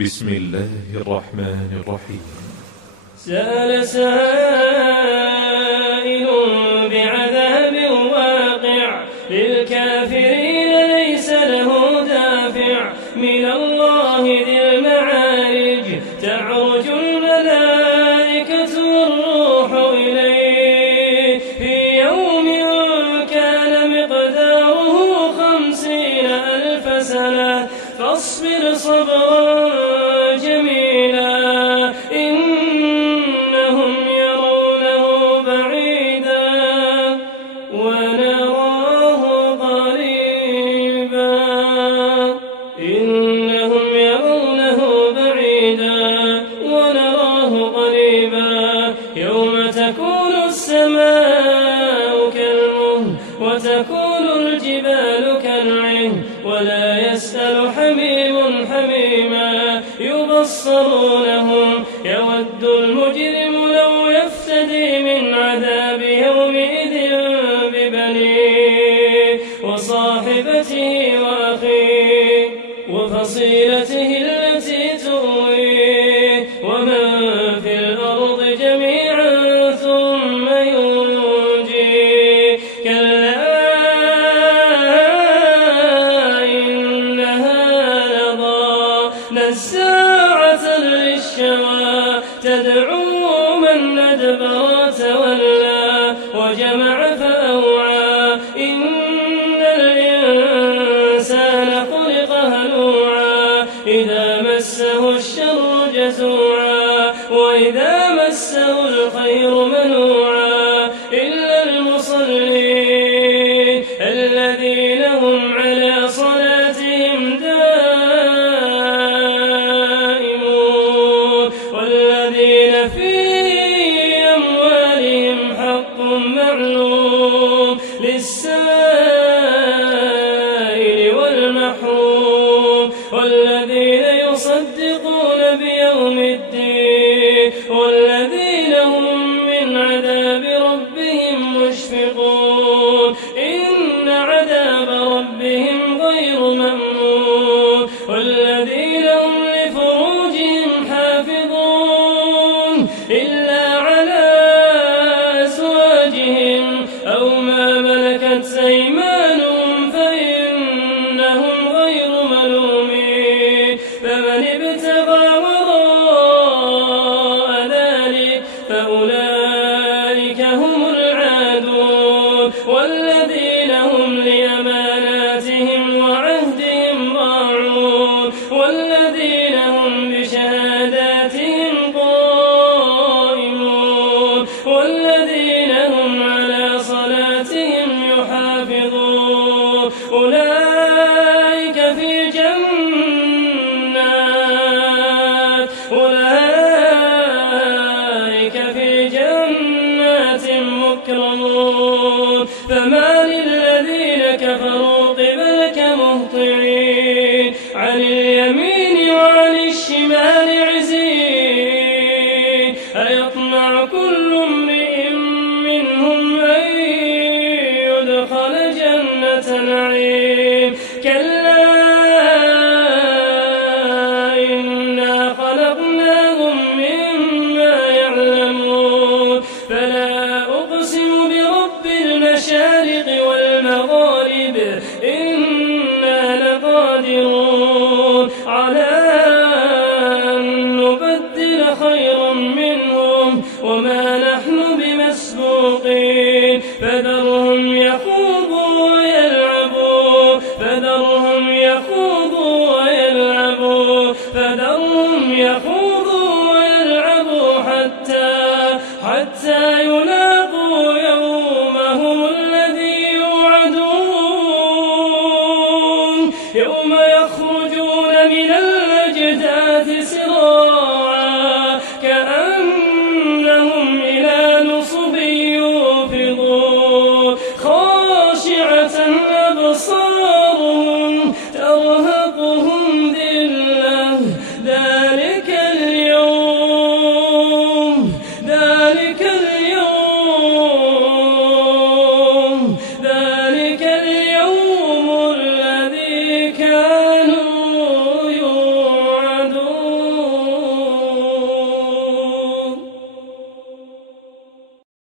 بسم الله الرحمن الرحيم. سأل سائل بعذاب واقع للكافرين ليس له دافع من الله ذي المعارج تعرج الملائكة والروح إليه في يوم كان مقداره 50,000 سنة فاصبر صبرا جميلا إنهم يرونه بعيدا ونراه قريبا إنهم يرونه بعيدا ونراه قريبا يوم تكون السماء كالمهل وتكون الجبال كالعهن ولا يسأل حميم حميما يبصرونهم يود المجرم لو يفتدي من عذاب يومئذ ببنيه وصاحبته وأخيه وفصيلته التي تؤويه ومن في الأرض جميعا ثم ينجيه كلا إنها لظى نزاعة للشوى تدعو من أدبر وتولى وجمع فأوعى إن الإنسان خلق هلوعا إذا مسه الشر جزوعا وإذا مسه الخير منوعا إلا المصلين الذين هم على صلاتهم دائمون والذين في أموالهم حق معلوم للسائل والمحروم والذين يصدقون بيوم الدين والذين هم من عذاب ربهم مشفقون إن عذاب ربهم غير مأمون والذين هم لفروجهم حافظون إلا على أزواجهم أو ما ملكت أيمانهم فإنهم غير ملومين فمن ابتغى وراء ذلك فأولئك هم العادون والذين هم لأماناتهم وعهدهم راعون والذين هم بشهاداتهم قائمون والذين هم على صلاتهم يحافظون أولئك في جنات مكرمون فما للذين كفروا قبلك مهطعين عن اليمين وعن الشمال عزين أيطمع كل امرئ منهم أن يدخل جنة نعيم كلا إنا خلقناهم مما يعلمون فلا أقسم برب المشارق والمغارب إنا لقادرون على أن نبدل خيرا منهم وما نحن بمسبوقين فذرهم يخوضوا ويلعبوا فذرهم يخوضوا ويلعبوا فذرهم يخوضوا ويلعبوا حتى يلاقوا يومهم الذي يوعدون يوم يخرجون من الأجداث سراعا